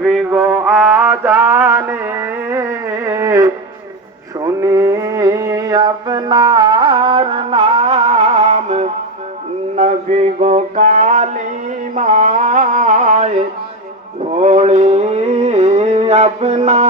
নবী গো আজানে শুনি আপনার নাম। নবী গো কালিমায় পড়ি আপনার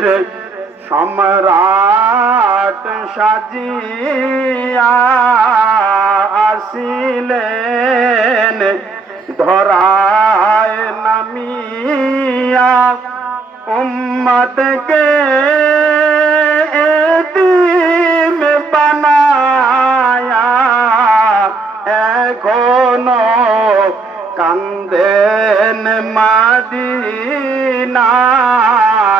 নবীদের সম্রাট সাজিয়া আসিলেন ধরায় নামিয়া উম্মতকে এতিম বানায়া এখনও কান্দেন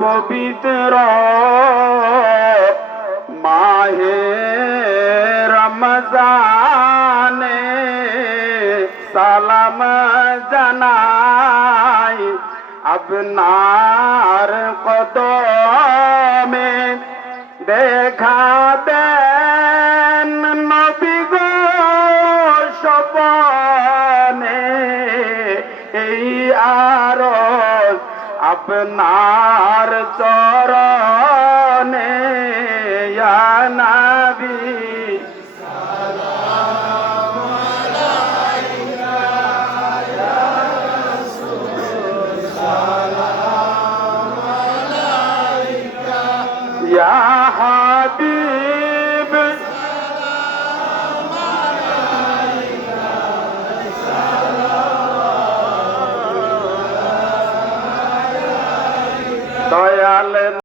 পবিত্র মাহে রমজানে সালাম জানাই আপনার কদমে। দেখা দেন নবী গো সপনে এই আরজ আপনার চরণে